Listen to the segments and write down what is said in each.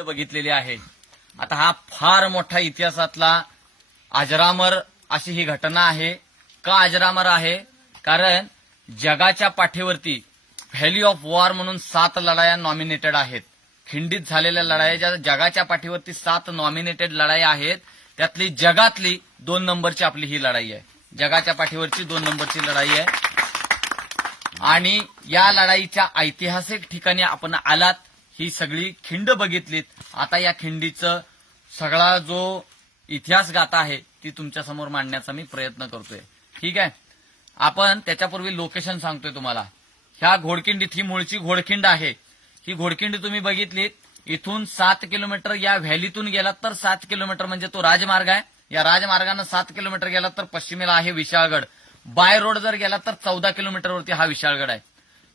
बघितलेली आहे. आता हा फार मोठा इतिहासातला अजरामर अशी ही घटना आहे. का अजरामर आहे? कारण जगाच्या पाठीवरती व्हॅली ऑफ वॉर म्हणून सात लढाया नॉमिनेटेड आहेत. खिंडीत झालेल्या लढाया ज्या जगाच्या पाठीवरती सात नॉमिनेटेड लढाया आहेत त्यातली जगातली दोन नंबरची आपली ही लढाई आहे. जगाच्या पाठीवरची दोन नंबरची लढाई आहे. आणि या लढाईच्या ऐतिहासिक ठिकाणी आपण आलात ही सगळी खिंड बघितलीत. आता या खिंडीचं सगळा जो इतिहास गाथा आहे ती तुमच्यासमोर मांडण्याचा मी प्रयत्न करतोय. ठीक आहे? आपण त्याच्यापूर्वी लोकेशन सांगतोय तुम्हाला. ह्या घोडखिंडीत ही मूळची घोडखिंड आहे. ही घोडखिंडी तुम्ही बघितलीत. इथून सात किलोमीटर या व्हॅलीतून गेलात तर सात किलोमीटर म्हणजे तो राजमार्ग आहे. या राजमार्गानं सात किलोमीटर गेलात तर पश्चिमेला आहे विशाळगड. बाय रोड जर गेलात तर चौदा किलोमीटरवरती हा विशाळगड आहे.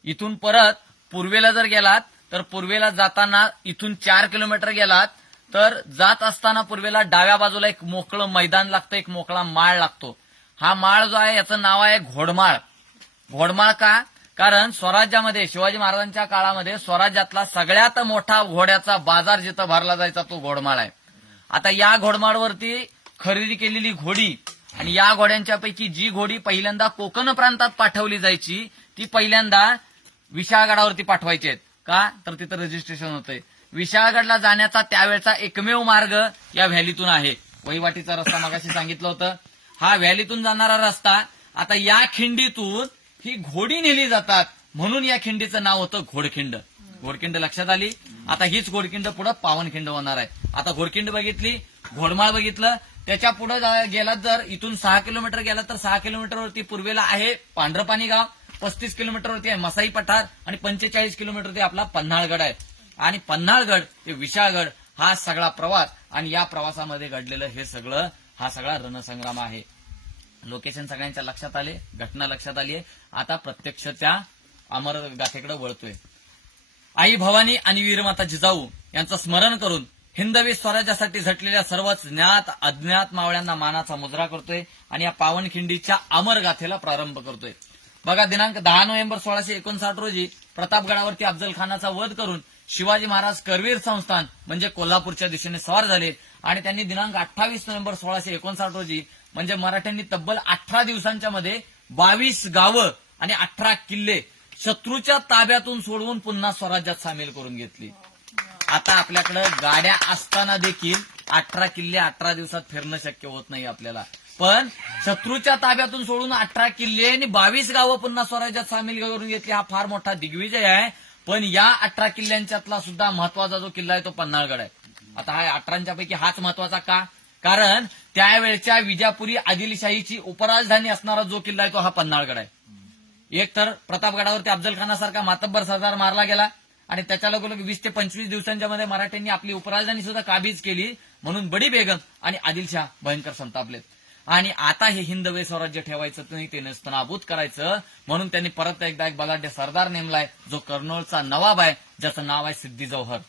इथून परत पूर्वेला जर गेलात तर पूर्वेला जाताना इथून चार किलोमीटर गेलात तर जात असताना पूर्वेला डाव्या बाजूला एक मोकळं मैदान लागतं एक मोकळा माळ लागतो. हा माळ जो आहे याचं नाव आहे घोडमाळ. घोडमाळ का? कारण स्वराज्यामध्ये शिवाजी महाराजांच्या काळामध्ये स्वराज्यातला सगळ्यात मोठा घोड्याचा बाजार जिथं भरला जायचा तो घोडमाळ आहे. आता या घोडमाळवरती खरेदी केलेली घोडी आणि या घोड्यांच्यापैकी जी घोडी पहिल्यांदा कोकण प्रांतात पाठवली जायची ती पहिल्यांदा विशाळगडावरती पाठवायची आहेत. का? तर तिथं रजिस्ट्रेशन होतंय. विशाळगडला जाण्याचा त्यावेळचा एकमेव मार्ग या व्हॅलीतून आहे. वहिवाटीचा रस्ता मागाशी सांगितलं होतं. हा व्हॅलीतून जाणारा रस्ता आता या खिंडीतून ही घोडी नेली जातात. म्हणून या खिंडीचं नाव होतं घोडखिंड. घोडखिंड लक्षात आली? आता हीच घोडखिंड पुढे पावनखिंड होणार आहे. आता घोडखिंड बघितली घोडमाळ बघितलं त्याच्या पुढे गेलात जर इथून सहा किलोमीटर गेला तर सहा किलोमीटरवरती पूर्वेला आहे पांढरपाणी गाव. पस्तीस किलोमीटरवरती आहे मसाई पठार आणि पंचेचाळीस किलोमीटरवरती आपला पन्हाळगड आहे. आणि पन्हाळगड ते विशाळगड हा सगळा प्रवास आणि या प्रवासामध्ये घडलेलं हे सगळं हा सगळा रणसंग्राम आहे. लोकेशन सगळ्यांच्या लक्षात आले घटना लक्षात आली आहे. आता प्रत्यक्ष त्या अमर गाथेकडे वळतोय. आई भवानी आणि वीरमाता जिजाऊ यांचं स्मरण करून हिंदवी स्वराज्यासाठी झटलेल्या सर्वच ज्ञात अज्ञात मावळ्यांना मानाचा मुजरा करतोय आणि या पावनखिंडीच्या अमर गाथेला प्रारंभ करतोय. बघा दिनांक दहा नोव्हेंबर सोळाशे एकोणसाठ रोजी प्रतापगडावरती अफजल खानाचा वध करून शिवाजी महाराज करवीर संस्थान म्हणजे कोल्हापूरच्या दिशेने स्वार झाले. आणि त्यांनी दिनांक अठ्ठावीस नोव्हेंबर सोळाशे एकोणसाठ रोजी म्हणजे मराठ्यांनी तब्बल अठरा दिवसांच्या मध्ये बावीस गावं आणि अठरा किल्ले शत्रूच्या ताब्यातून सोडवून पुन्हा स्वराज्यात सामील करून घेतली. आता आपल्याकडे गाड्या असताना देखील अठरा किल्ले अठरा दिवसात फिरणं शक्य होत नाही आपल्याला. पण शत्रूच्या ताब्यातून सोडून अठरा किल्ले आणि बावीस गावं पुन्हा स्वराज्यात सामील करून घेतली हा फार मोठा दिग्विजय आहे. पण या अठरा किल्ल्यांच्यातला सुद्धा महत्त्वाचा जो किल्ला आहे तो पन्हाळगड आहे. आता हा अठरांच्या पैकी हाच महत्त्वाचा का? कारण त्यावेळच्या विजापुरी आदिलशाहीची उपराजधानी असणारा जो किल्ला आहे तो हा पन्हाळगड आहे. एक तर प्रतापगडावरती अफजल खानासारखा मातब्बर सरदार मारला गेला आणि त्याच्या लगोलग वीस ते पंचवीस दिवसांच्या मध्ये मराठ्यांनी आपली उपराजधानी सुद्धा काबीज केली म्हणून बडी बेगम आणि आदिलशाह भयंकर संतापलेत. आणि आता हे हिंदवे स्वराज्य ठेवायचं नाही ते नस्तनाभूत करायचं. म्हणून त्यांनी परत एकदा एक बलाढ्य सरदार नेमलाय जो कर्नूलचा नवाब आहे ज्याचं नाव आहे सिद्धी जौहर.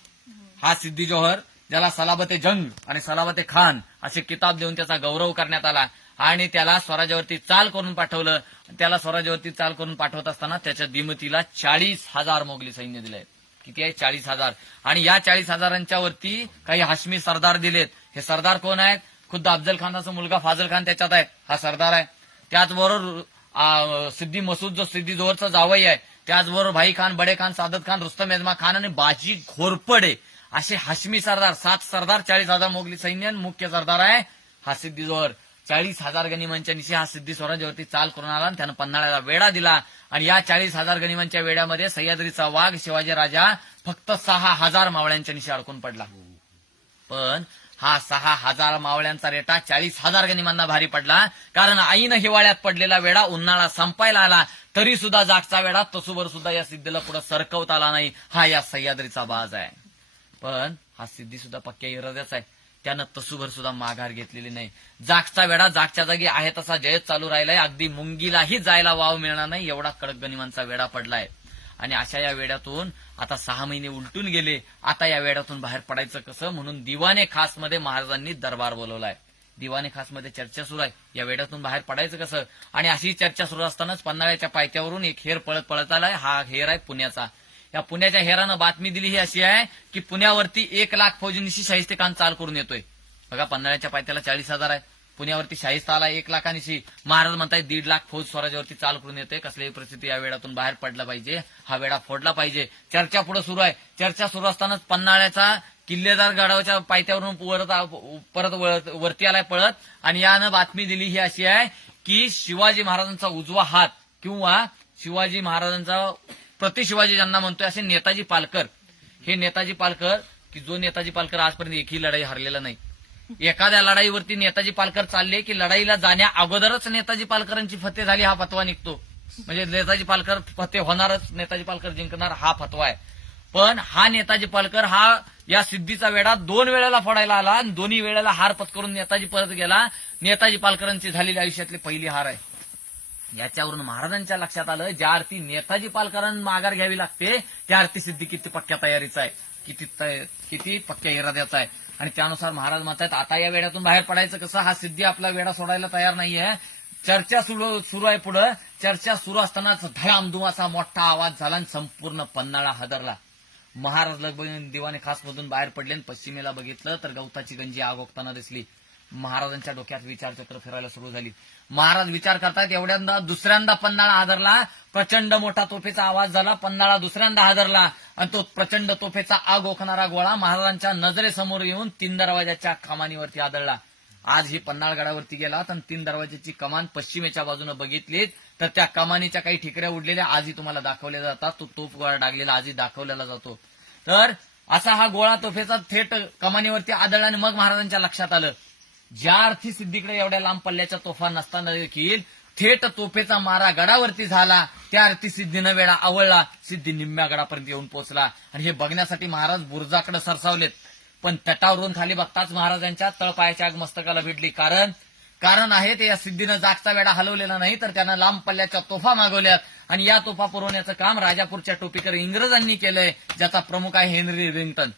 हा सिद्धी जौहर ज्याला सलाबते जंग आणि सलाबते खान असे किताब देऊन त्याचा गौरव करण्यात आला. आणि त्याला स्वराज्यावरती चाल करून पाठवलं. त्याला स्वराज्यावरती चाल करून पाठवत असताना त्याच्या दिमतीला चाळीस हजार मोगली सैन्य दिले किती आहे? चाळीस हजार. आणि या चाळीस हजारांच्या वरती काही हाश्मी सरदार दिलेत. हे सरदार कोण आहेत? खुद्द अफजल खानाचा मुलगा फाजल खान त्याच्यात आहे हा सरदार आहे. त्याचबरोबर सिद्धी मसूद जो सिद्धी जोहरचा जावई आहे त्याचबरोबर भाई खान बडे खान सादत खान रुस्तम यजमा खान आणि बाजी घोरपडे असे हाशमी सरदार सात सरदार चाळीस हजार मोगली सैन्य मुख्य सरदार आहे हा सिद्धी जोहर. चाळीस हजार गनिमांच्या निशी हा सिद्धी स्वराज्यावरती चाल करून आला आणि त्यानं पन्हाळ्याला वेढा दिला. आणि या चाळीस हजार गनिमांच्या वेड्यामध्ये सह्याद्रीचा वाघ शिवाजी राजा फक्त सहा हजार मावळ्यांच्या निशी अडकून पडला. पण हा सहा हजार मावळ्यांचा रेटा चाळीस हजार गनिमांना भारी पडला. कारण आईनं हिवाळ्यात पडलेला वेळा उन्हाळा संपायला आला तरी सुद्धा जागचा वेळा तसूभर सुद्धा या सिद्धीला पुढे सरकवता आला नाही. हा या सह्याद्रीचा बाज आहे. पण हा सिद्धी सुद्धा पक्क्या इराद्याच आहे. त्यानं तसूभर सुद्धा माघार घेतलेली नाही. जागचा वेळा जागच्या जागी आहे तसा जयच चालू राहिलाय. अगदी मुंगीलाही जायला वाव मिळणार नाही. एवढा कडक गनिमांचा वेळा पडलाय. आणि अशा या वेड्यातून आता सहा महिने उलटून गेले. आता या वेड्यातून बाहेर पडायचं कसं? म्हणून दिवाने खासमध्ये महाराजांनी दरबार बोलवलाय. दिवाने खासमध्ये चर्चा सुरू आहे. या वेड्यातून बाहेर पडायचं कसं? आणि अशी चर्चा सुरू असतानाच पन्हाळ्याच्या पायथ्यावरून एक हेर पळत पळत आलाय. हा हेर आहे पुण्याचा. या पुण्याच्या हेरानं बातमी दिली ही अशी आहे की पुण्यावरती एक लाख फौजींशी शाहिस्ते चाल करून येतोय. बघा पन्हाळ्याच्या पायथ्याला चाळीस हजार आहे. पुण्यावरती शाहिस्ताला एक लाखांशी महाराज म्हणताय दीड लाख फौज स्वराज्यावरती चाल करून येते. कसल्याही परिस्थिती या वेळातून बाहेर पडला पाहिजे. हा वेळा फोडला पाहिजे. चर्चा पुढे सुरू आहे. चर्चा सुरू असतानाच पन्हाळ्याचा किल्लेदार गडावच्या पायथ्यावरून परत परत वरती आलाय पळत. आणि यानं बातमी दिली ही अशी आहे की शिवाजी महाराजांचा उजवा हात किंवा शिवाजी महाराजांचा प्रति शिवाजी ज्यांना म्हणतोय असे नेताजी पालकर. हे नेताजी पालकर की जो नेताजी पालकर आजपर्यंत एकही लढाई हरलेला नाही. एखाद्या लढाईवरती नेताजी पालकर चालले की लढाईला जाण्या अगोदरच नेताजी पालकरांची फते झाली हा फतवा निघतो. म्हणजे नेताजी पालकर फते होणारच नेताजी पालकर जिंकणार हा फतवा आहे. पण हा नेताजी पालकर हा या सिद्धीचा वेळा दोन वेळेला फोडायला आला आणि दोन्ही वेळेला हार पत्करून नेताजी परत गेला. नेताजी पालकरांची झालेली आयुष्यातली पहिली हार आहे. याच्यावरून महाराजांच्या लक्षात आलं ज्या अर्थी नेताजी पालकरांना माघार घ्यावी लागते त्या अर्थी सिद्धी किती पक्क्या तयारीचा आहे. किती किती पक्क्या इराद्याचा आहे. आणि त्यानुसार महाराज म्हणतात आता या वेड्यातून बाहेर पडायचं कसं? हा सिद्धी आपला वेडा सोडायला तयार नाहीये. चर्चा सुरू सुरू आहे पुढं. चर्चा सुरू असतानाच धडामधूम असा मोठा आवाज झाला आणि संपूर्ण पन्हाळा हादरला. महाराज लगबग दिवाने खासमधून बाहेर पडले आणि पश्चिमेला बघितलं तर गवताची गंजी आग दिसली. महाराजांच्या डोक्यात विचारचक्र फिरायला सुरू झाली. महाराज विचार करतात एवढ्यांदा दुसऱ्यांदा पन्हाळा हादरला प्रचंड मोठा तोफेचा आवाज झाला पन्हाळा दुसऱ्यांदा हादरला आणि तो प्रचंड तोफेचा आग ओखणारा गोळा महाराजांच्या नजरेसमोर येऊन तीन दरवाजाच्या कमानीवरती आदळला. आज ही पन्हाळगडावरती गेला तर तीन दरवाजाची कमान पश्चिमेच्या बाजूने बघितलीत तर त्या कमानीच्या काही ठिकऱ्या उडलेल्या आजही तुम्हाला दाखवल्या जातात. तो तोफ गोळा डागलेला आजही दाखवलेला जातो. तर असा हा गोळा तोफेचा थेट कमानीवरती आदळला आणि मग महाराजांच्या लक्षात आलं. ज्या अर्थी सिद्धीकडे एवढ्या लांब पल्ल्याच्या तोफा नसताना देखील थेट तोफेचा मारा गडावरती झाला त्या अर्थी सिद्धीनं वेळा आवळला सिद्धी निम्म्या गडापर्यंत येऊन पोहोचला. आणि हे बघण्यासाठी महाराज बुर्जाकडे सरसावलेत. पण तटावरून खाली बघताच महाराजांच्या तळपायाच्या आग मस्तकाला भेटली कारण कारण आहे ते या सिद्धीनं जागचा वेळा हलवलेला नाही तर त्यानं लांब पल्ल्याच्या तोफा मागवल्यात. आणि या तोफा पुरवण्याचं काम राजापूरच्या टोपीकर इंग्रजांनी केलंय ज्याचा प्रमुख आहे हेनरी रिंग्टन.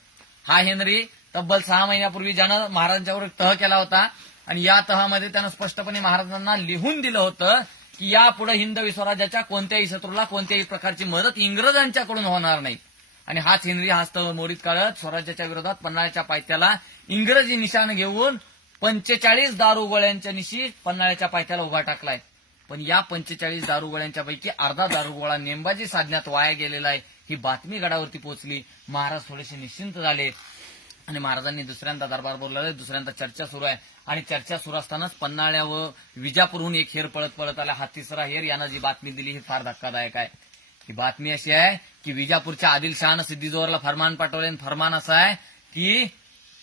हा हेनरी तब्बल सहा महिन्यापूर्वी ज्यानं महाराजांच्यावर तह केला होता आणि या तहामध्ये त्यानं स्पष्टपणे महाराजांना लिहून दिलं होतं की यापुढे हिंद विश्वराज्याच्या कोणत्याही शत्रूला कोणत्याही प्रकारची मदत इंग्रजांच्याकडून होणार नाही. आणि हाच हेनरी हास्त मोरीत काढत स्वराज्याच्या विरोधात पन्हाळ्याच्या पायथ्याला इंग्रजी निशाण घेऊन पंचेचाळीस दारुगोळ्यांच्या निशी पन्हाळ्याच्या पायथ्याला उभा टाकलाय. पण या पंचेचाळीस दारुगोळ्यांच्या पैकी अर्धा दारुगोळा नेमबाजी साधण्यात वाया गेलेला आहे. ही बातमी गडावरती पोहोचली. महाराज थोडेसे निश्चिंत झाले. आणि महाराजांनी दुसऱ्यांदा दरबार बोलवले दुसऱ्यांदा चर्चा सुरू आहे. आणि चर्चा सुरू असतानाच पन्हाळ्या व विजापूरहून एक हेर पळत पळत आला. हा तिसरा हेर यानं जी बातमी दिली ही फार धक्कादायक आहे. ही बातमी अशी आहे की विजापूरच्या आदिलशहानं सिद्धीजोहरला फरमान पाठवले आणि फरमान असं आहे की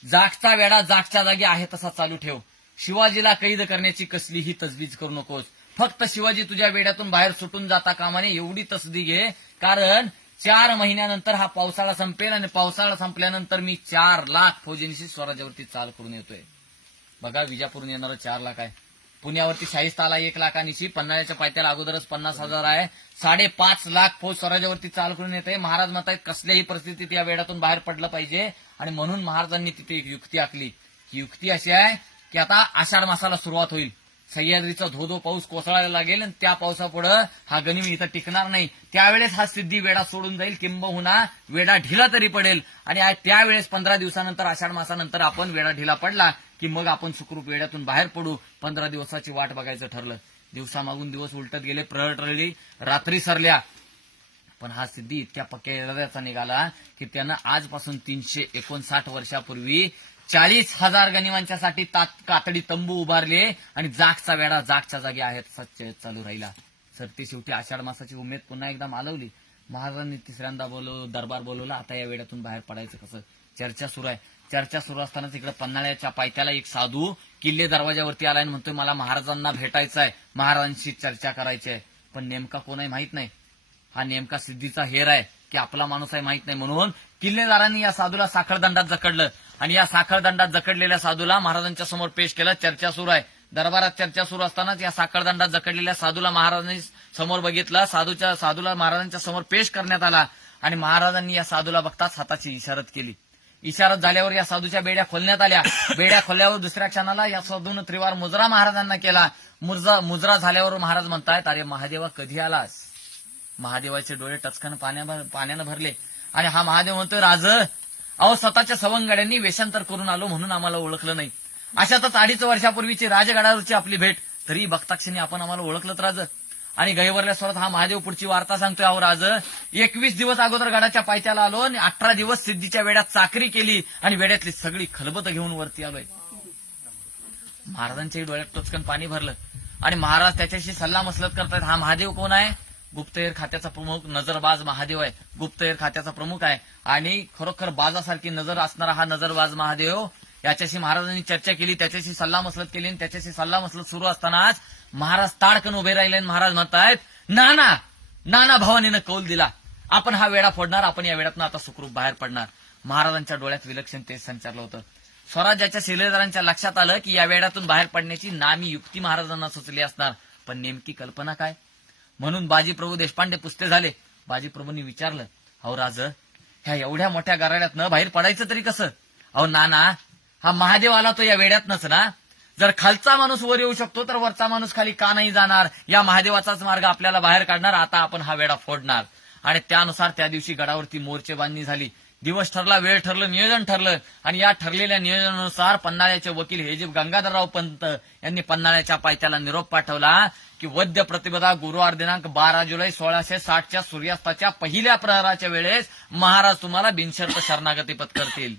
जागचा वेडा जागच्या जागी आहे तसा चालू ठेव. शिवाजीला कैद करण्याची कसलीही तजवीज करू नकोस. फक्त शिवाजी तुझ्या वेड्यातून बाहेर सुटून जाता कामाने एवढी तसदी घे. कारण चार महिन्यानंतर हा पावसाळा संपेल आणि पावसाळा संपल्यानंतर मी चार लाख फौजींशी स्वराज्यावरती चाल करून येतोय. बघा विजापूरून येणारं चार लाख आहे. पुण्यावरती शाहिस्ताला एक लाखांशी पन्हाळ्याच्या पायथ्याला अगोदरच पन्नास हजार आहे. साडेपाच लाख फौज स्वराज्यावरती चाल करून येते महाराज म्हणतायत कसल्याही परिस्थितीत या वेळातून बाहेर पडलं पाहिजे. आणि म्हणून महाराजांनी तिथे एक युक्ती आखली. ही युक्ती अशी आहे की आता आषाढ मासाला सुरुवात होईल. सह्याद्रीचा धोधो पाऊस कोसळायला लागेल आणि त्या पावसापुढं हा गनिमी इथं टिकणार नाही. त्यावेळेस हा सिद्धी वेडा सोडून जाईल किंबहुना वेडा ढिला तरी पडेल. आणि त्यावेळेस पंधरा दिवसानंतर आषाढ मासानंतर आपण वेडा ढिला पडला की मग आपण सुखरूप वेड्यातून बाहेर पडू. पंधरा दिवसाची वाट बघायचं ठरलं. दिवसामागून दिवस उलटत गेले प्रहर टळली रात्री सरल्या. पण हा सिद्धी इतक्या पक्क्या निघाला की त्यानं आजपासून तीनशे एकोणसाठ वर्षापूर्वी चाळीस हजार गनिमांच्यासाठी तात- कातडी तंबू उभारले आणि जागचा वेडा जागच्या जागी आहे चालू राहिला. सर ते शेवटी आषाढ मासाची उमेद पुन्हा एकदा मालवली. महाराजांनी तिसऱ्यांदा बोलव दरबार बोलवला. आता या वेड्यातून बाहेर पडायचं कसं? चर्चा सुरू आहे. चर्चा सुरू असताना इकडे पन्हाळ्याच्या पायथ्याला एक साधू किल्ले दरवाजावरती आलाय आणि म्हणतोय मला महाराजांना भेटायचं आहे. महाराजांशी चर्चा करायची आहे. पण नेमका कोण आहे माहीत नाही. हा नेमका सिद्धीचा हेर आहे की आपला माणूस आहे माहीत नाही म्हणून किल्लेदारांनी या साधूला साखळदंडात जकडलं. आणि या साखळदंडात जकडलेल्या साधूला महाराजांच्या समोर पेश केलं. चर्चा सुरू आहे. दरबारात चर्चा सुरू असतानाच या साखळदंडात जकडलेल्या साधूला महाराजांनी समोर बघितलं. साधूच्या साधूला महाराजांच्या समोर पेश करण्यात आला आणि महाराजांनी या साधूला बघताच हाताची इशारत केली. इशारत झाल्यावर या साधूच्या बेड्या खोलण्यात आल्या. बेड्या खोलल्यावर दुसऱ्या क्षणाला या साधून त्रिवार मुजरा महाराजांना केला. मुजरा मुजरा झाल्यावर महाराज म्हणतायत अरे महादेवा कधी आलास? महादेवाचे डोळे टचकन पाण्यानं भरले. आणि हा महादेव म्हणतोय राज अहो स्वतःच्या सवंगड्यांनी वेषांतर करून आलो म्हणून आम्हाला ओळखलं नाही. अशातच अडीच वर्षापूर्वीची राजगडावरची आपली भेट. तरी बघताक्षणी आपण आम्हाला ओळखलं तर राज. आणि गैवरल्या स्वरात हा महादेव पुढची वार्ता सांगतोय अहो राज. एकवीस दिवस अगोदर गडाच्या पायथ्याला आलो आणि अठरा दिवस सिद्धीच्या वेड्यात चाकरी केली आणि वेड्यातली सगळी खलबत घेऊन वरती आलोय. महाराजांच्याही डोळ्यात टोचकन पाणी भरलं. आणि महाराज त्याच्याशी सल्ला मसलत करतायत हा महादेव कोण आहे? गुप्तहेर खात्याचा प्रमुख नजरबाज महादेव आहे. गुप्तहेर खात्याचा प्रमुख आहे. आणि खरोखर बाजासारखी नजर असणारा हा नजरबाज महादेव याच्याशी महाराजांनी चर्चा केली त्याच्याशी सल्ला मसलत केली आणि त्याच्याशी सल्ला मसलत सुरू असतानाच महाराज ताडकन उभे राहिले आणि महाराज म्हणतायत नाना नाना भवानीनं कौल दिला. आपण हा वेळा फोडणार आपण या वेळातनं आता सुखरूप बाहेर पडणार. महाराजांच्या डोळ्यात विलक्षण तेज संचारलं होतं. स्वराज्याच्या शिलेदारांच्या लक्षात आलं की या वेळातून बाहेर पडण्याची नामी युक्ती महाराजांना सुचली असणार. पण नेमकी कल्पना काय? म्हणून बाजीप्रभू देशपांडे पुस्ते झाले. बाजीप्रभूंनी विचारलं अहो राज ह्या एवढ्या मोठ्या गराड्यातनं बाहेर पडायचं तरी कसं? अहो नाना हा महादेव आला तो या वेड्यातनच ना? जर खालचा माणूस वर येऊ शकतो तर वरचा माणूस खाली का नाही जाणार? या महादेवाचाच मार्ग आपल्याला बाहेर काढणार आता आपण हा वेडा फोडणार. आणि त्यानुसार त्या दिवशी गडावरती मोर्चे बांधणी झाली. दिवस ठरला वेळ ठरलं नियोजन ठरलं. आणि या ठरलेल्या नियोजनानुसार पन्हाळ्याचे वकील हेजीब गंगाधरराव पंत यांनी पन्हाळ्याच्या पायथ्याला निरोप पाठवला की वद्य प्रतिपदा गुरुवार दिनांक बारा जुलै सोळाशे साठच्या सूर्यास्ताच्या पहिल्या प्रहराच्या वेळेस महाराज तुम्हाला बिनशर्त शरणागती पत्करतील.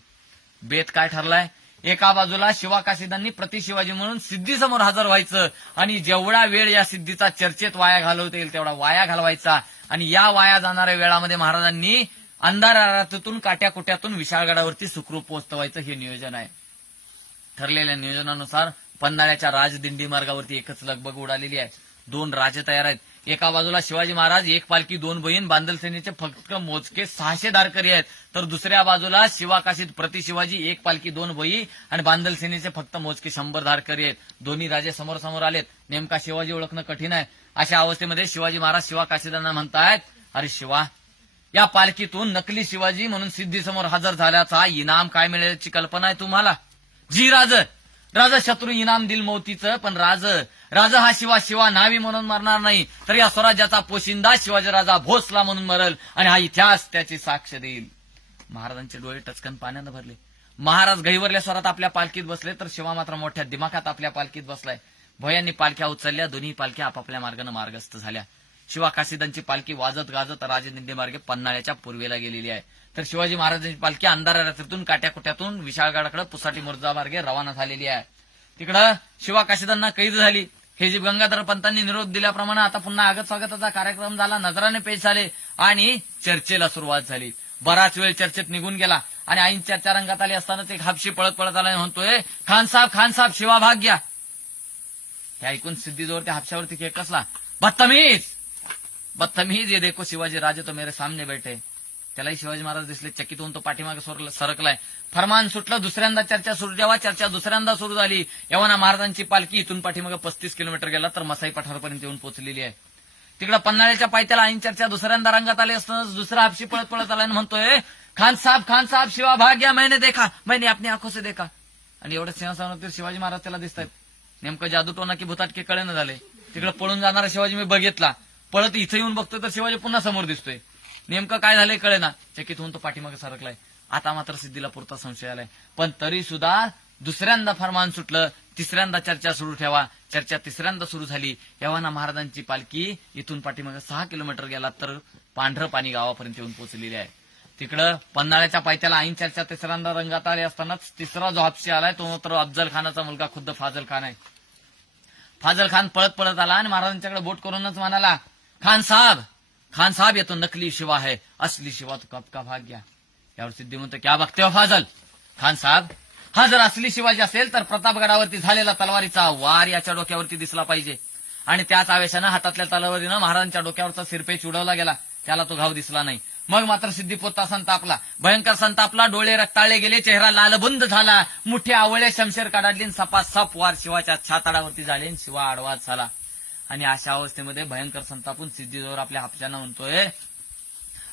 बेत काय ठरलाय? एका बाजूला शिवाकाशीदांनी प्रति शिवाजी म्हणून सिद्धीसमोर हजर व्हायचं आणि जेवढा वेळ या सिद्धीचा चर्चेत वाया घालवता येईल तेवढा वाया घालवायचा. आणि या वाया जाणाऱ्या वेळामध्ये महाराजांनी अंधारातून काट्याकुट्यातून विशाळगडावरती सुखरूप पोहोचवायचं हे नियोजन आहे. ठरलेल्या नियोजनानुसार पन्हाळ्याच्या राजदिंडी मार्गावरती एकच लगबग उडालेली आहे. दोन राजे तयार आहेत. एका बाजूला शिवाजी महाराज एक पालखी दोन बहीण बांधल सेनेचे फक्त मोजके सहाशे दारकरी आहेत. तर दुसऱ्या बाजूला शिवाकाशीत प्रति शिवाजी एक पालखी दोन बही आणि बांधल सेनेचे फक्त मोजके शंभर दारकरी आहेत. दोन्ही राजे समोर समोर आलेत. नेमका शिवाजी ओळखणं कठीण आहे. अशा अवस्थेमध्ये शिवाजी महाराज शिवा काशीदांना म्हणतायत अरे शिवा या पालखीतून नकली शिवाजी म्हणून सिद्धीसमोर हजर झाल्याचा इनाम काय मिळेलची कल्पना आहे तुम्हाला? जी राज राजा शत्रू इनाम दिल मोतीचं पण राज राजा हा शिवा शिवा नावी म्हणून मरणार नाही. तर या स्वराज्याचा पोशिंदा शिवाजी राजा भोसला म्हणून मरल आणि हा इतिहास त्याची साक्ष देईल. महाराजांचे डोळे टचकन पाण्यानं भरले. महाराज गहिवरल्या स्वरात आपल्या पालखीत बसले तर शिवा मात्र मोठ्या दिमाखात आपल्या पालखीत बसलाय. भयांनी पालख्या उचलल्या दोन्ही पालख्या आपापल्या मार्गाने मार्गस्थ झाल्या. शिवा काशीदांची पालखी वाजत गाजत राजनिंदे मार्गे पन्हाळ्याच्या पूर्वेला गेलेली आहे. तर शिवाजी महाराजांची पालखी अंधारा रात्रीतून काट्याकुट्यातून विशाळगडाकडे पुसाटी मुर्जा मार्गे रवाना झालेली आहे. तिकडं शिवा काशीदांना कैद झाली. हे जी गंगाधर पंतांनी निरोप दिल्याप्रमाणे आता पुन्हा आगत स्वागताचा कार्यक्रम झाला. नजराने पेश झाले आणि चर्चेला सुरुवात झाली. बराच वेळ चर्चेत निघून गेला आणि आईन चर्चा रंगात आली असतानाच एक हापशी पळत पळत आला म्हणतोय खान साहेब खान साहेब शिवा भाग घ्या. हे ऐकून सिद्धीजवळ त्या हापशावरती केक कसला? बत्तमीज बदतमीज ये देखो शिवाजी राजे तो मेरे सामने बैठे। त्यालाही शिवाजी महाराज दिसले चकित होऊन तो पाठीमागे सरकलाय। फरमान सुटलं दुसऱ्यांदा चर्चा सुरू जेव्हा चर्चा दुसऱ्यांदा सुरू झाली यवना महाराजांची पालखी इथून पाठीमागे पस्तीस किलोमीटर गेला तर मसाई पठारपर्यंत येऊन पोहोचलेली आहे. तिकडे पन्हाळ्याच्या पायथ्याला ऐन चर्चा दुसऱ्यांदा रंगात आली असताना दुसरा हापशी पळत पळत आला आणि म्हणतोय खान साहब खान साहेब शिवा भाग या मैने देखा मैने आपली आंखों से देखा. आणि एवढं सिंहासनावर शिवाजी महाराज त्याला दिसतायत. नेमकं जादूटोना की भूताटके कळेना झाले. तिकडे पळून जाणारा शिवाजी मी बघितला. पळत इथं येऊन बघतोय तर शिवाजी पुन्हा समोर दिसतोय. नेमकं काय झालंय कळेना. चकित होऊन तो पाठीमागे सरकलाय. आता मात्र सिद्धीला पुरता संशय आलाय. पण तरी सुद्धा दुसऱ्यांदा फरमान सुटलं. तिसऱ्यांदा चर्चा सुरू ठेवा. चर्चा तिसऱ्यांदा सुरू झाली. यवाना महाराजांची पालखी इथून पाठीमागे सहा किलोमीटर गेला तर पांढरं पाणी गावापर्यंत येऊन पोहोचलेली आहे. तिकडं पन्हाळ्याच्या पायथ्याला ऐन चर्चा तिसऱ्यांदा रंगात आली असतानाच तिसरा जो हापशी आलाय तो मात्र अफजल खानाचा मुलगा खुद्द फाजल खान आहे. फाजल खान पळत पळत आला आणि महाराजांच्याकडे बोट करूनच म्हणाला खान साहब खान साहब ये तो नकली शिवा है असली शिवा तो कब का भाग गया। यावर सिद्धी म्हणतो क्या बघते हो फाजल? खान साहब हा जर असली शिवाजी असेल तर प्रतापगडावरती झालेला तलवारीचा वार याच्या डोक्यावरती दिसला पाहिजे. आणि त्याच आवेशानं हातातल्या तलवारीनं महाराजांच्या डोक्यावरचा सिरपेच उडवला गेला. त्याला तो घाव दिसला नाही. मग मात्र सिद्धीपोता संतापला. भयंकर संतापला डोळे रक्ताळले गेले चेहरा लालबुंद झाला. मुठे आवळे शमशेर काढाडली सपा सप वार शिवाच्या छाताडावरती झाले शिवा आडवाच झाला. आणि अशा अवस्थेमध्ये भयंकर संतापून सिद्धीजवळ आपल्या हापशानं म्हणतोय.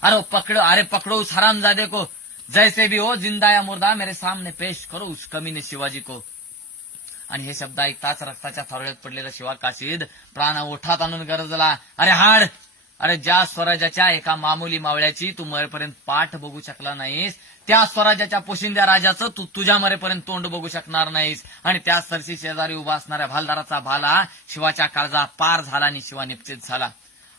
अरे पकड़ो अरे पकड़ो उस हरामजादे को. जैसे भी हो जिंदा या मुर्दा मेरे सामने पेश करो उस कमीने शिवाजी को. आणि हे शब्द ऐकताच रक्ताच्या थोरळ्यात पडलेला शिवा काशीद प्राण ओठात आणून गरजला. अरे हाड अरे ज्या स्वराज्याच्या एका मामुली मावळ्याची तू मरेपर्यंत पाठ बघू शकला नाहीस त्या स्वराज्याच्या पोशिंद्या राजाचं तू तुझ्या मरेपर्यंत तोंड बघू शकणार नाहीस. आणि त्या सरशी शेजारी उभा असणाऱ्या भालदाराचा भाला शिवाच्या काळजा पार झाला आणि शिवा निश्चित झाला.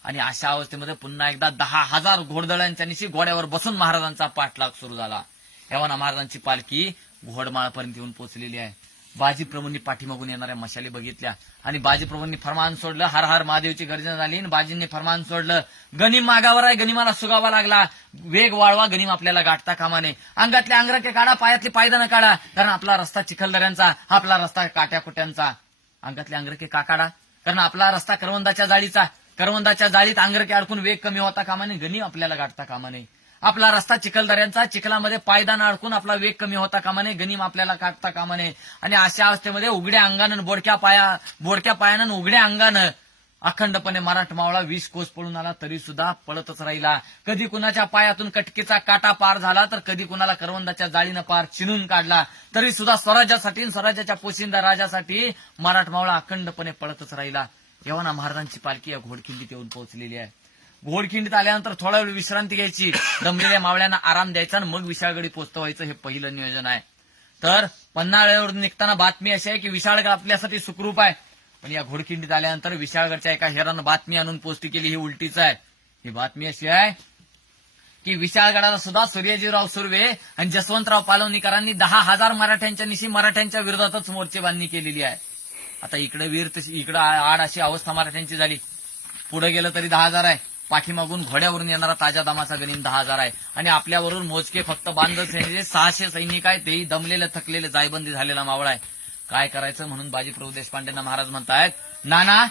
आणि अशा अवस्थेमध्ये पुन्हा एकदा दहा हजार घोडदळांच्या निशी घोड्यावर बसून महाराजांचा पाठलाग सुरू झाला. हेवाना महाराजांची पालखी घोडमाळपर्यंत येऊन पोहोचलेली आहे. बाजीप्रभूंनी पाठीमागून येणाऱ्या मशाली बघितल्या. आणि बाजीप्रभूंनी फरमान सोडलं. हर हर महादेवची गर्जना झाली आणि बाजींनी फरमान सोडलं. गनिम मागावर आहे गनिमाला सुगावा लागला. वेग वाळवा गनिम आपल्याला गाठता कामा अंगातल्या अंगातले अंगरके काढा पायातले पायदानं काढा. कारण आपला रस्ता चिखलदऱ्यांचा आपला रस्ता काट्याकुट्यांचा. अंगातले अंगरके का काढा? कारण आपला रस्ता करवंदाच्या जाळीचा. करवंदाच्या जाळीत अंगरके अडकून वेग कमी होता कामाने गनिम आपल्याला गाठता कामा नये आपला रस्ता चिखलदऱ्यांचा चिखलामध्ये पायदान अडकून आपला वेग कमी होता कामा नये गनिम आपल्याला काढता कामा नये आणि अशा अवस्थेमध्ये उघड्या अंगानं बोडक्या पाया बोडक्या पायानं उघड्या अंगानं अखंडपणे मराठ मावळा वीस कोस पळून आला तरी सुद्धा पळतच राहिला. कधी कुणाच्या पायातून कटकीचा काटा पार झाला तर कधी कुणाला करवंदाच्या जाळीनं पार चिनून काढला. तरी सुद्धा स्वराज्यासाठी स्वराज्याच्या पोशिंदा राजासाठी मराठ मावळा अखंडपणे पळतच राहिला. येवाना महाराजांची पालखी या घोडखिंडीत येऊन पोहोचलेली आहे. घोडखिंडीत आल्यानंतर थोडा वेळ विश्रांती घ्यायची. दमलेल्या मावळ्यांना आराम द्यायचा आणि मग विशाळगडी पोहोचवायचं हे पहिलं नियोजन आहे. तर पन्हाळ्यावर निघताना बातमी अशी आहे की विशाळगड आपल्यासाठी सुखरूप आहे. पण या घोडखिंडीत आल्यानंतर विशाळगडच्या एका हेरानं बातमी आणून पोस्टी केली ही उलटीच आहे. ही बातमी अशी आहे की विशाळगडाला सुद्धा सूर्यजीराव सुर्वे आणि जसवंतराव पालवणीकरांनी दहा हजार मराठ्यांच्या निशी मराठ्यांच्या विरोधातच मोर्चेबांधणी केलेली आहे. आता इकडे वीर तशी इकडं आड अशी अवस्था मराठ्यांची झाली. पुढे गेलं तरी दहा हजार आहे. पाठीमागून घोड्यावरून येणारा ताज्या दमाचा गणिम दहा हजार आहे. आणि आपल्यावरून मोजके फक्त बांधव सहाशे सैनिक आहे. तेही दमलेले थकलेले जायबंदी झालेला मावळा आहे. काय करायचं म्हणून बाजीप्रभू देशपांडेंना महाराज म्हणतायत नाना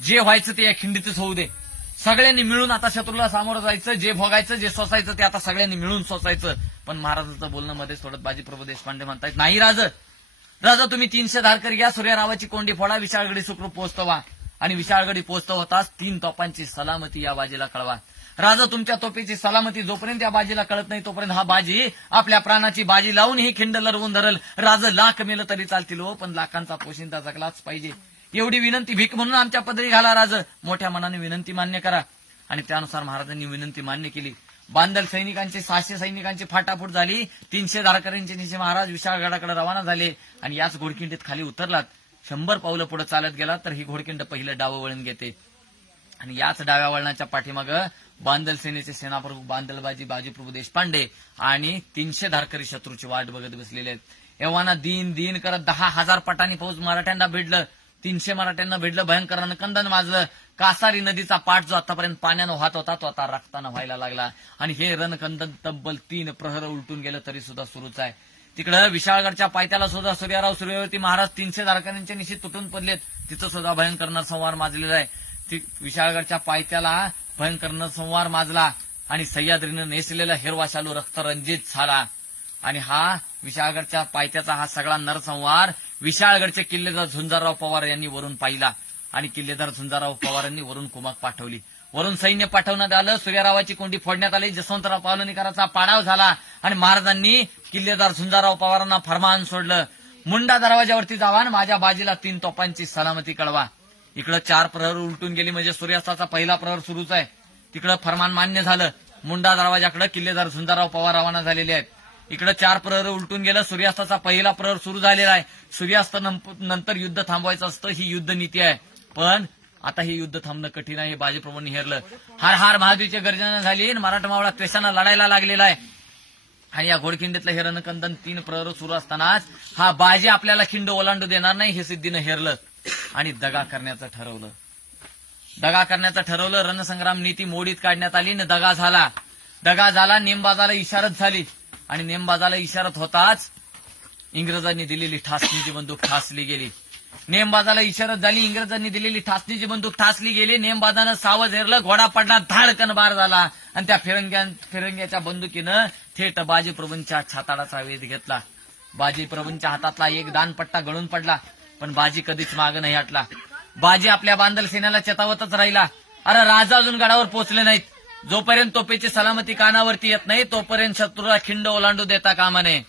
जे व्हायचं ते या खिंडीतच होऊ दे. सगळ्यांनी मिळून आता शत्रूला सामोरं जायचं जे भोगायचं जे सोसायचं ते आता सगळ्यांनी मिळून सोसायचं. पण महाराजांचं बोलणं मध्ये सोडत बाजीप्रभू देशपांडे म्हणतायत नाही राज. राजा तुम्ही तीनशे धारकरी घ्या सूर्यरावाची कोंडी फोडा विशाळगडी सुखरूप पोहोचतवा आणि विशाळगडी पोहोचत होताच तीन तोपांची सलामती या बाजीला कळवा. राजा तुमच्या तोपेची सलामती जोपर्यंत या बाजीला कळत नाही तोपर्यंत हा बाजी आपल्या प्राणाची बाजी लावून ही खिंड लरवून धरल. राज लाख मेलं तरी चालतील हो पण लाखांचा पोशिंदा जगलाच पाहिजे. एवढी विनंती भीक म्हणून आमच्या पदरी घाला राज. मोठ्या मनाने विनंती मान्य करा. आणि त्यानुसार महाराजांनी विनंती मान्य केली. बांदल सैनिकांची सहाशे सैनिकांची फाटाफूट झाली. तीनशे धारकऱ्यांचे निशे महाराज विशाळगडाकडे रवाना झाले आणि याच घोडखिंडीत खाली उतरलात. शंभर पावलं पुढे चालत गेला तर ही घोडखिंड पहिलं डावं वळण घेते. आणि याच डाव्या वळणाच्या पाठीमागं बांदल सेनेचे सेनाप्रमुख बांदलबाजी बाजीप्रभू देशपांडे आणि तीनशे धारकरी शत्रूची वाट बघत बसलेले आहेत. एव्हाना दिन दिन करत दहा हजार पटांनी फौज मराठ्यांना भेटलं तीनशे मराठ्यांना भेटलं भयंकरानं कंदन माजलं. कासारी नदीचा पाठ जो आतापर्यंत पाण्यानं वाहत होता तो आता रक्तानं व्हायला लागला. आणि हे रणकंदन तब्बल तीन प्रहर उलटून गेलं तरी सुद्धा सुरूच आहे. तिकडं विशाळगडच्या पायथ्याला सुद्धा सूर्यराव सूर्यवर्ती महाराज तीनशे धारकांच्या निशी तुटून पडलेत. तिथं सुद्धा भयंकर नरसंहार माजलेला आहे. विशाळगडच्या पायथ्याला भयंकर नरसंहार माजला आणि सह्याद्रीनं नेसलेला हिरवा शालू रक्तरंजित झाला. आणि हा विशाळगडच्या पायथ्याचा हा सगळा नरसंहार विशाळगडचे किल्लेदार झुंजारराव पवार यांनी वरून पाहिला. आणि किल्लेदार झुंजारराव पवारांनी वरून कुमक पाठवली. वरून सैन्य पाठवण्यात आलं. सूर्यरावाची कोंडी फोडण्यात आली. जसवंतराव पावलनीकरांचा पाडाव झाला आणि महाराजांनी किल्लेदार झुंजाराव पवारांना फरमान सोडलं. मुंडा दरवाजावरती जावा आणि माझ्या बाजीला तीन तोपांची सलामती कळवा. इकडं चार प्रहर उलटून गेली म्हणजे सूर्यास्ताचा पहिला प्रहर सुरूच आहे. तिकडं फरमान मान्य झालं. मुंडा दरवाजाकडे किल्लेदार झुंजाराव पवार रवाना झालेले आहेत. इकडे चार प्रहर उलटून गेलं. सूर्यास्ताचा पहिला प्रहर सुरू झालेला आहे. सूर्यास्त नंतर युद्ध थांबवायचं असतं ही युद्ध नीती आहे. पण आता हे युद्ध थांबणं कठीण आहे. हे बाजीप्रमाणे हेरलं. हार हार महादेवीची गर्जना झाली. मराठा मावळा त्वेषानं लढायला लागलेला आहे. आणि या घोडखिंडीतलं हे रणकंदन तीन प्रहर सुरू असतानाच हा बाजी आपल्याला खिंड ओलांडू देणार नाही हे सिद्धीनं हेरलं. आणि दगा करण्याचं ठरवलं. दगा करण्याचं ठरवलं. रणसंग्राम नीती मोडीत काढण्यात आली आणि दगा झाला. दगा झाला नेमबाजाला इशारत झाली. आणि नेमबाजाला इशारत होताच इंग्रजांनी दिलेली ठासणीची बंदूक ठासली गेली. नेमबाजाला इशारा झाली इंग्रजांनी दिलेली ठासणीची बंदूक ठासली गेली नेमबाजानं सावध हेरलं घोडा पडला धाडकन बार झाला. आणि त्या फिरंग्या फिरंग्याच्या बंदुकीनं थेट बाजीप्रभूंच्या छाताडाचा वेध घेतला. बाजीप्रभूंच्या हातातला एक दानपट्टा गळून पडला पण बाजी कधीच माग नाही हटला. बाजी आपल्या बांधल सेनेला चेतावतच राहिला. अरे राजा अजून गडावर पोहोचले नाहीत. जोपर्यंत तोपेची सलामती कानावरती येत नाही तोपर्यंत शत्रूला खिंड ओलांडू देता कामा नये.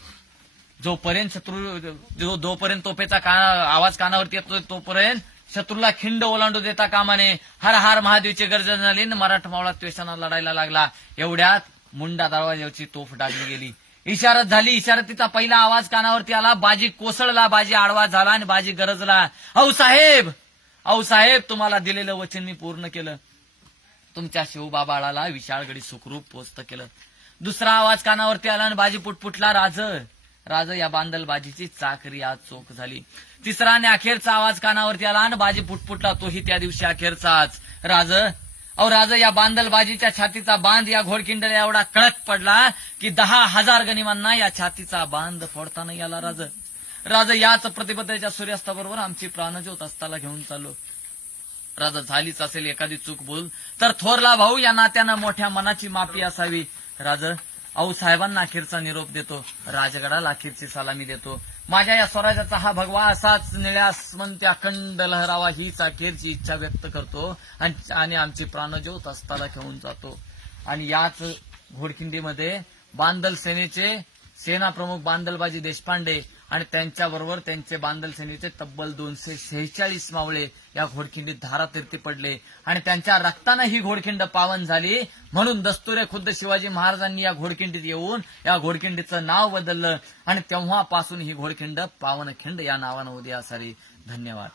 जोपर्यंत शत्रू जो जोपर्यंत तोफेचा काना आवाज कानावरती येतो तोपर्यंत शत्रूला खिंड ओलांडू देता कामाने. हर हर महादेवची गरज झाली मराठमावळा मराठमोळा लढायला लागला. एवढ्यात मुंडा दरवाजाची तोफ डागली गेली. इशारत झाली. इशारतीचा पहिला आवाज कानावरती आला. बाजी कोसळला बाजी आडवा झाला आणि बाजी गरजला. औ साहेब! औ साहेब तुम्हाला दिलेलं वचन मी पूर्ण केलं. तुमच्या शिवबाबाळाला विशाळगडी सुखरूप पोस्त केलं. दुसरा आवाज कानावरती आला आणि बाजी पुटपुटला राज राज या बांदलबाजीची चाकरी आज चोख झाली. तिसरा आणि अखेरचा आवाज कानावरती आला आणि बाजी पुटपुटला तोही त्या दिवशी अखेरचाच राज अहो राज या बांदलबाजीच्या छातीचा बांध या घोडकिंडला एवढा कडक पडला की दहा हजार गनिमांना या छातीचा बांध फोडता नाही आला राज. राज याच प्रतिबद्धतेच्या सूर्यास्ताबरोबर आमची प्राणज्योत अस्ताला घेऊन चाललो. राजा झालीच असेल एखादी चूक बोल तर थोरला भाऊ या नात्यानं मोठ्या मनाची माफी असावी. राज आऊ साहेबांना अखेरचा निरोप देतो. राजगडाला अखेरची सलामी देतो. माझ्या या स्वराज्याचा हा भगवा असाच निळ्यास म्हणते अखंड लहरावा हीच अखेरची इच्छा व्यक्त करतो आणि आणि आमची प्राणज्योत अस्ताला घेऊन जातो. आणि याच घोडखिंडीमध्ये बांदल सेनेचे सेना प्रमुख बांदलबाजी देशपांडे आणि त्यांच्याबरोबर त्यांचे बांदल सेनेचे तब्बल दोनशे शेहेचाळीस मावळे या घोडखिंडीत धारातीर्थी पडले. आणि त्यांच्या रक्तानं ही घोडखिंड पावन झाली. म्हणून दस्तुरे खुद्द शिवाजी महाराजांनी या घोडखिंडीत येऊन या घोडखिंडीचं नाव बदललं. आणि तेव्हापासून ही घोडखिंड पावनखिंड या नावानं उदयास आली धन्यवाद.